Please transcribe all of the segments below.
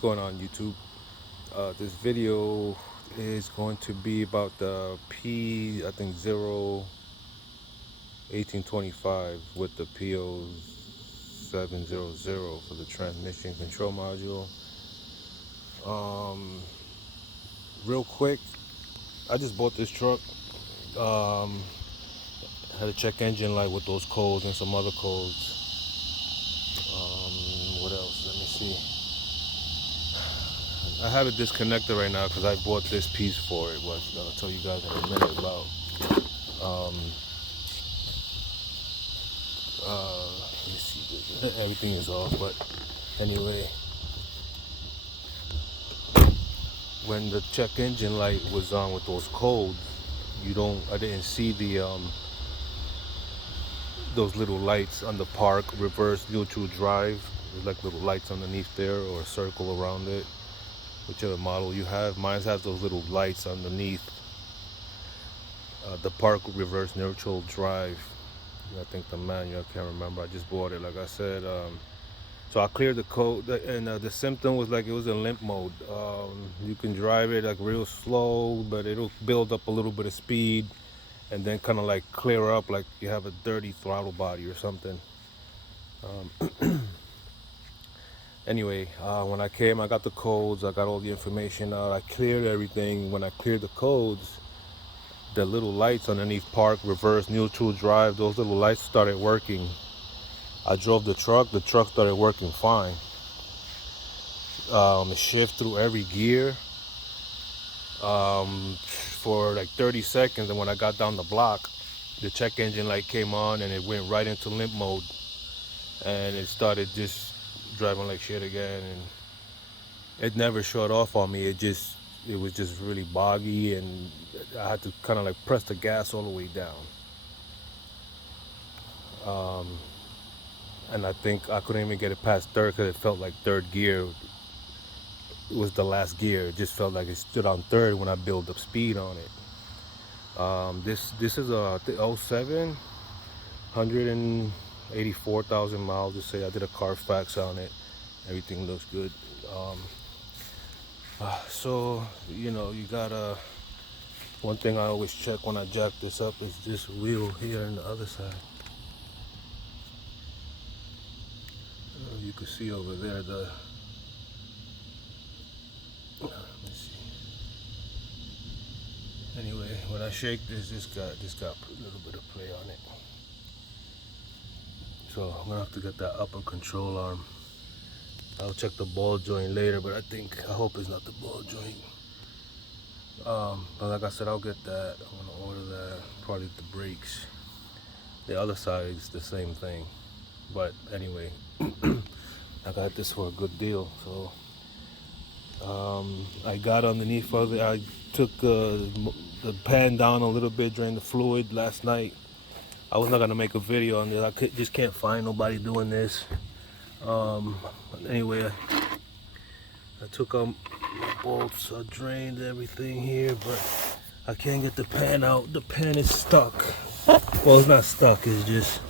going on, YouTube? This video is going to be about the I think 01825 with the p0700 for the transmission control module. Real quick, I just bought this truck. Had a check engine light with those codes and some other codes. What else? Let me see. I have it disconnected right now because I bought this piece for it. But I'll tell you guys in a minute about. Let me see. Everything is off, but anyway, when the check engine light was on with those codes, I didn't see those little lights on the park, reverse, neutral, drive. There's like little lights underneath there or a circle around it, whichever model you have. Mine has those little lights underneath the park, reverse, neutral, drive. I think the manual, I can't remember. I just bought it, like I said. So I cleared the code, and the symptom was like it was in limp mode. You can drive it like real slow, but it'll build up a little bit of speed and then kind of like clear up like you have a dirty throttle body or something. Anyway, when I came, I got the codes, I got all the information out, I cleared everything. When I cleared the codes, the little lights underneath park, reverse, neutral, drive, those little lights started working. I drove the truck started working fine. Shift through every gear for like 30 seconds, and when I got down the block, the check engine light came on and it went right into limp mode, and it started just driving like shit again, and it never shut off on me. It was just really boggy, and I had to kind of like press the gas all the way down. And I think I couldn't even get it past third because it felt like third gear was the last gear. It just felt like it stood on third when I built up speed on it. This is a 07, 184,000 miles. Just say I did a Carfax on it. Everything looks good. So you gotta. One thing I always check when I jack this up is this wheel here on the other side. You can see over there let me see. Anyway, when I shake this got a little bit of play on it. So I'm gonna have to get that upper control arm. I'll check the ball joint later, but I hope it's not the ball joint. But like I said, I'll get that. I'm gonna order that. Probably the brakes. The other side is the same thing. But anyway, I got this for a good deal. So I got underneath of it. I took the pan down a little bit, drained the fluid last night. I was not gonna make a video on this. I just can't find nobody doing this. Anyway, I took out my bolts. I drained everything here, but I can't get the pan out. The pan is stuck. Well, it's not stuck. It's just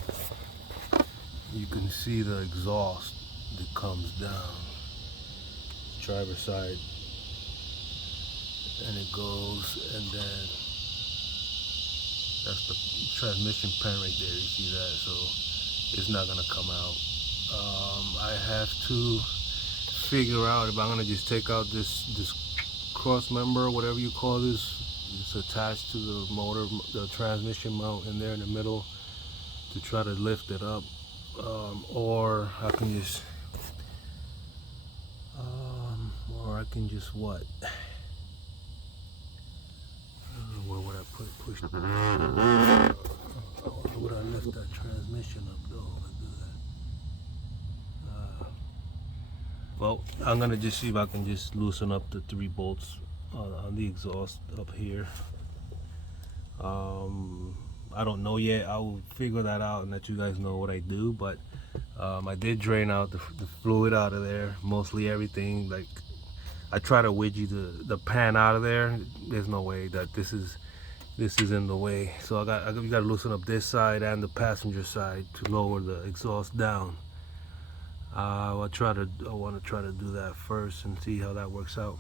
you can see the exhaust that comes down driver's side, and it goes, and then that's the transmission pan right there. You see that? So it's not gonna come out. I have to figure out if I'm gonna just take out this cross member, whatever you call this. It's attached to the motor, the transmission mount in there in the middle, to try to lift it up, or I can just what? Where would I push? How would I lift that transmission up though? Well, I'm gonna just see if I can just loosen up the 3 bolts on the exhaust up here. I don't know yet. I will figure that out and let you guys know what I do. But I did drain out the fluid out of there, mostly everything. Like I try to wedgie the pan out of there. There's no way that this is in the way. So we got to loosen up this side and the passenger side to lower the exhaust down. I want to try to do that first and see how that works out.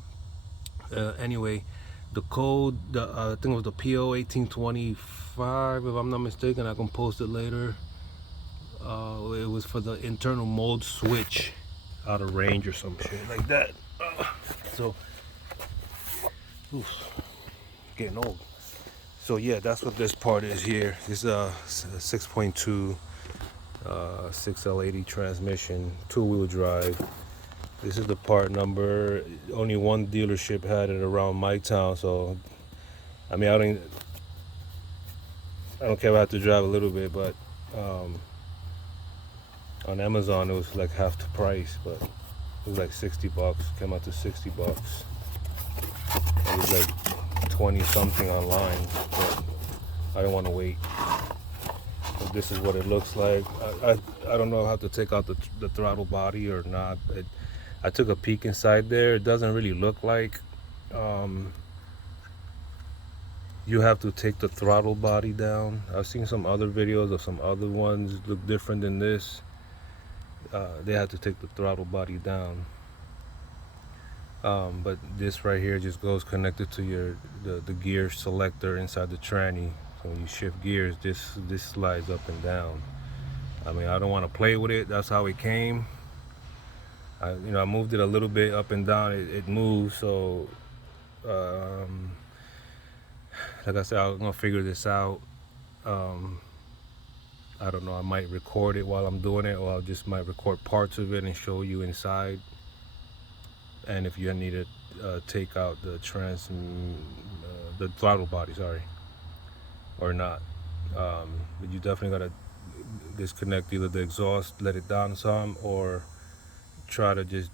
Anyway, the code, I think it was the p01825, if I'm not mistaken. I can post it later. It was for the internal mode switch out of range or some shit like that. So, oof, getting old. So yeah, that's what this part is here. This is a 6.2 6L80 transmission, two-wheel drive. This is the part number. Only one dealership had it around my town, so I mean, I don't care if I have to drive a little bit, but on Amazon it was like half the price, but it was like $60. Came out to $60. It was like 20 something online, but I don't want to wait. So this is what it looks like. I don't know how to take out the throttle body or not. I took a peek inside there. It doesn't really look like you have to take the throttle body down. I've seen some other videos of some other ones look different than this. They have to take the throttle body down. But this right here just goes connected to the gear selector inside the tranny. So when you shift gears, this slides up and down. I mean, I don't want to play with it. That's how it came. I moved it a little bit up and down. It moves. So like I said, I'm gonna figure this out. I don't know, I might record it while I'm doing it, or I just might record parts of it and show you inside. And if you need to take out the throttle body, sorry, or not. But you definitely gotta disconnect either the exhaust, let it down some, or try to just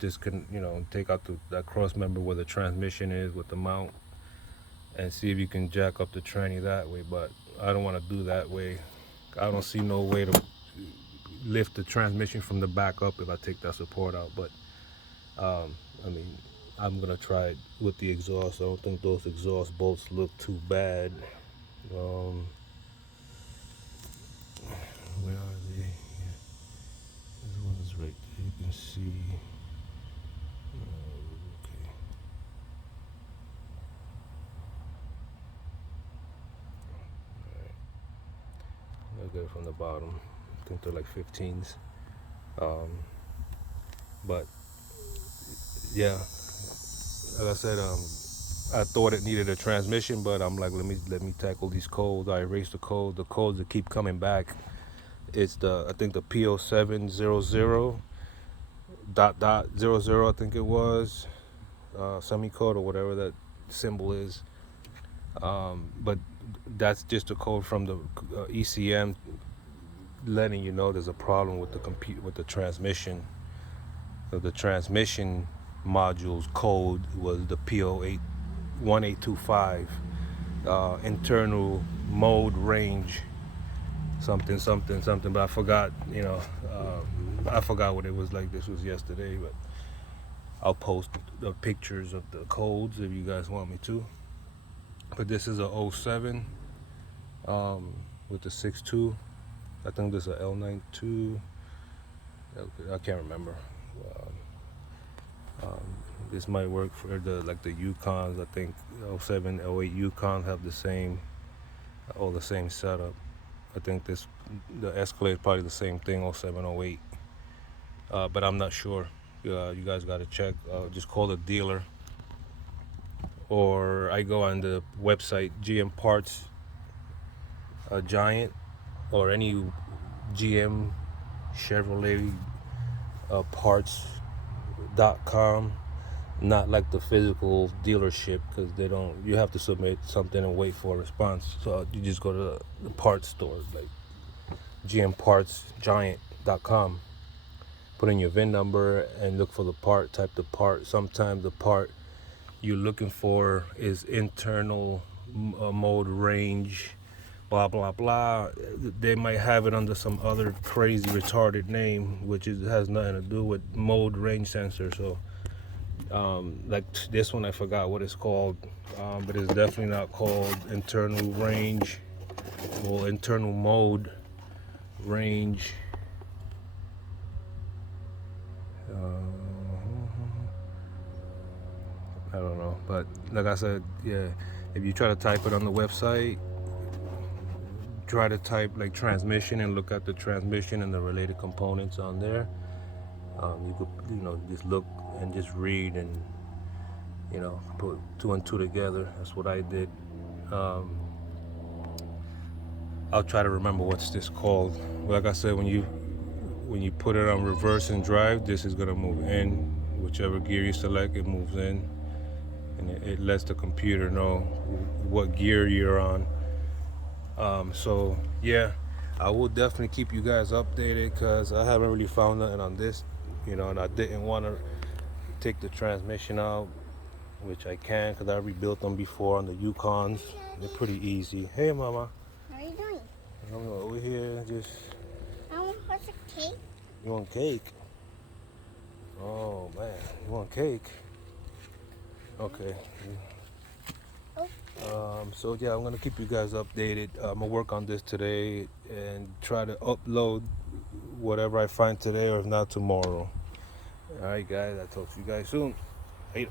take out that cross member where the transmission is with the mount, and see if you can jack up the tranny that way. But I don't want to do that way. I don't see no way to lift the transmission from the back up if I take that support out. But I mean, I'm gonna try it with the exhaust. I don't think those exhaust bolts look too bad. Where are they? Yeah. This one is right there. You can see. Okay. I'll get it from the bottom. I think they're like 15s. But yeah, like I said, I thought it needed a transmission, but I'm like, let me tackle these codes. I erased the code. The codes that keep coming back. It's I think the p0700 ... 00, I think it was, semicode or whatever that symbol is. But that's just a code from the ECM letting you know there's a problem with the transmission. So the transmission module's code was the p01825, internal mode range something, but I forgot, I forgot what it was like. This was yesterday, but I'll post the pictures of the codes if you guys want me to. But this is a 07 with the 6.2. I think this is a L92. I can't remember. This might work for the Yukons. I think 07, 08 Yukon have all the same setup. I think the Escallade is probably the same thing, 07, 08. But I'm not sure. You guys got to check. Just call the dealer, or I go on the website GM Parts Giant, or any GM Chevrolet parts.com. Not like the physical dealership, because you have to submit something and wait for a response. So you just go to the parts store, like gmpartsgiant.com. Put in your VIN number and look for the part, type the part. Sometimes the part you're looking for is internal mode range, blah blah blah. They might have it under some other crazy retarded name, which has nothing to do with mode range sensor. So like this one, I forgot what it's called, but it's definitely not called internal range or internal mode range. I don't know, but like I said, yeah, if you try to type it on the website, try to type like transmission and look at the transmission and the related components on there. You could, just look and just read and, put two and two together. That's what I did. I'll try to remember what's this called. Like I said, when you put it on reverse and drive, this is gonna move in. Whichever gear you select, it moves in, and it lets the computer know what gear you're on. So yeah, I will definitely keep you guys updated because I haven't really found nothing on this, and I didn't want to take the transmission out, which I can because I rebuilt them before on the Yukons. They're pretty easy. Hey, Mama. What are you doing? I'm over here just. I want a cake. You want cake? Oh man, you want cake? Okay. So yeah, I'm gonna keep you guys updated. I'm gonna work on this today and try to upload whatever I find today, or if not tomorrow. All right, guys. I'll talk to you guys soon. Later.